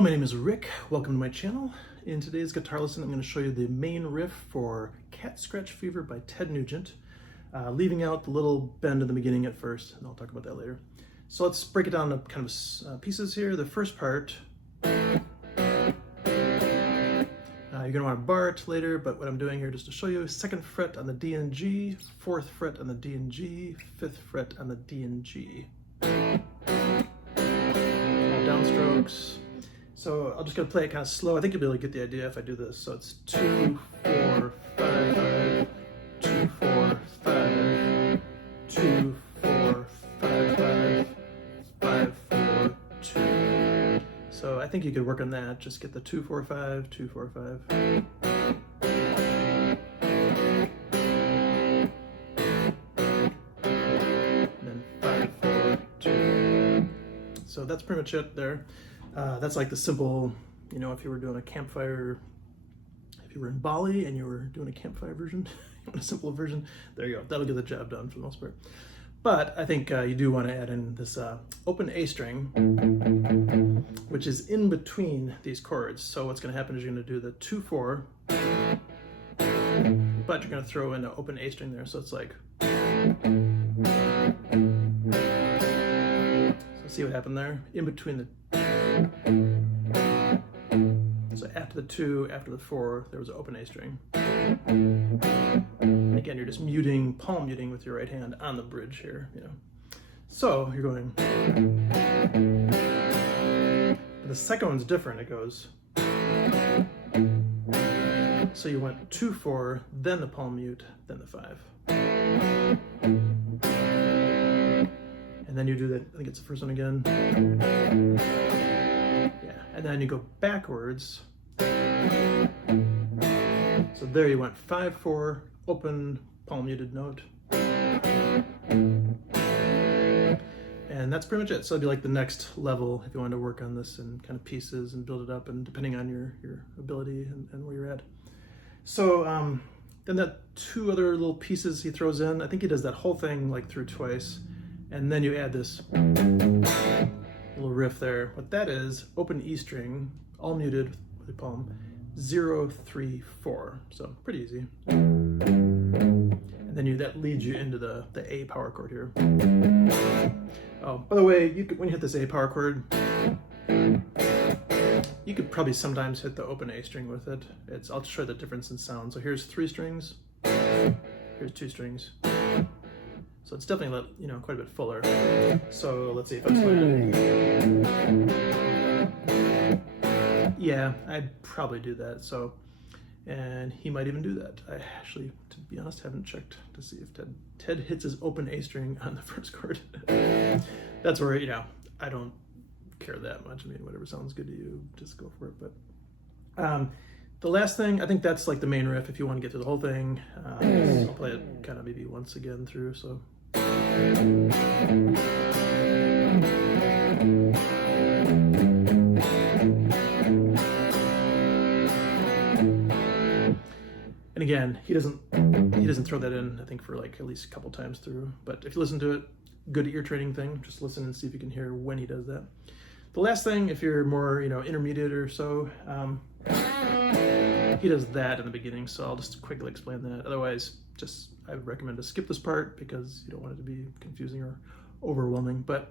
Hello, my name is Rick. Welcome to my channel. In today's guitar lesson, I'm going to show you the main riff for Cat Scratch Fever by Ted Nugent, leaving out the little bend in the beginning at first, and I'll talk about that later. So let's break it down into kind of pieces here. The first part, you're going to want to bar it later, but what I'm doing here just to show you, 2nd fret on the D and G, 4th fret on the D and G, 5th fret on the D and G. Downstrokes. So I'm just going to play it kind of slow. I think you'll be able to get the idea if I do this. So it's 2, 4, 5, 5, 2, 4, 5, 2, 4, 5, 5, 5, 4, 2. So I think you could work on that. Just get the 2, 4, 5, 2, 4, 5. And then 5, 4, 2. So that's pretty much it there. That's like the simple, you know, if you were doing a campfire, if you were in Bali and you were doing a campfire version, a simple version, there you go. That'll get the job done for the most part. But I think you do want to add in this open A string, which is in between these chords. So what's going to happen is you're going to do the 2, 4, but you're going to throw in an open A string there. So it's like, see what happened there? In between the, so after the 2, after the 4, there was an open A string. Again, you're just muting, palm muting with your right hand on the bridge here, you know. So you're going, but the second one's different. It goes, so you went 2, 4, then the palm mute, then the 5. And then you do that, I think it's the first one again. Yeah, and then you go backwards. So there you went 5, 4, open, palm muted note. And that's pretty much it. So it'd be like the next level if you wanted to work on this in kind of pieces and build it up, and depending on your ability and where you're at. So then that 2 other little pieces he throws in, I think he does that whole thing like through twice. And then you add this little riff there. What that is, open E string, all muted with the palm, 0, 3, 4. So pretty easy. And then that leads you into the A power chord here. Oh, by the way, when you hit this A power chord, you could probably sometimes hit the open A string with it. I'll show you the difference in sound. So here's 3 strings, here's 2 strings. So it's definitely, you know, quite a bit fuller. So let's see if I'm playing. Yeah, I'd probably do that. So, and he might even do that. I actually, to be honest, haven't checked to see if Ted hits his open A string on the first chord. That's where, you know, I don't care that much. I mean, whatever sounds good to you, just go for it. But the last thing, I think that's like the main riff if you want to get through the whole thing. I'll play it kind of maybe once again through, so. And again, he doesn't throw that in, I think, for like at least a couple times through. But if you listen to it, good ear training thing, just listen and see if you can hear when he does that. The last thing, if you're more, you know, intermediate or so, he does that in the beginning, so I'll just quickly explain that. Otherwise, I would recommend to skip this part because you don't want it to be confusing or overwhelming. But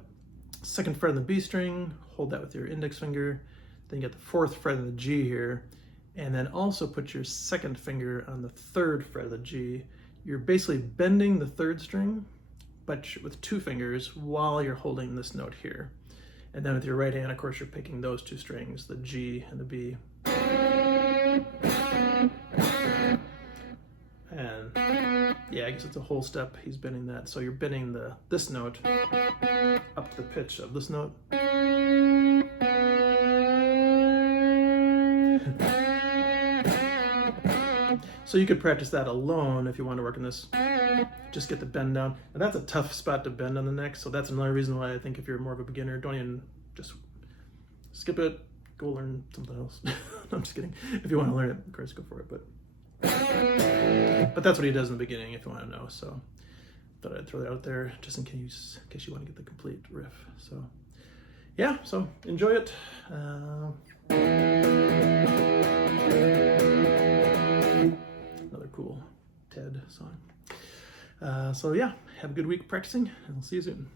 2nd fret on the B string, hold that with your index finger. Then you get the 4th fret on the G here, and then also put your 2nd finger on the 3rd fret of the G. You're basically bending the 3rd string, but with 2 fingers while you're holding this note here. And then with your right hand, of course, you're picking those 2 strings, the G and the B. And yeah, I guess it's a whole step. He's bending that. So you're bending this note up to the pitch of this note. So you could practice that alone if you want to work on this. Just get the bend down. And that's a tough spot to bend on the neck. So that's another reason why I think if you're more of a beginner, don't even just skip it. Go learn something else. I'm just kidding. If you want to learn it, of course, go for it. But that's what he does in the beginning if you want to know. So thought I'd throw that out there just in case you want to get the complete riff. So yeah, so enjoy it. cool Ted song. So yeah, have a good week practicing, and I'll see you soon.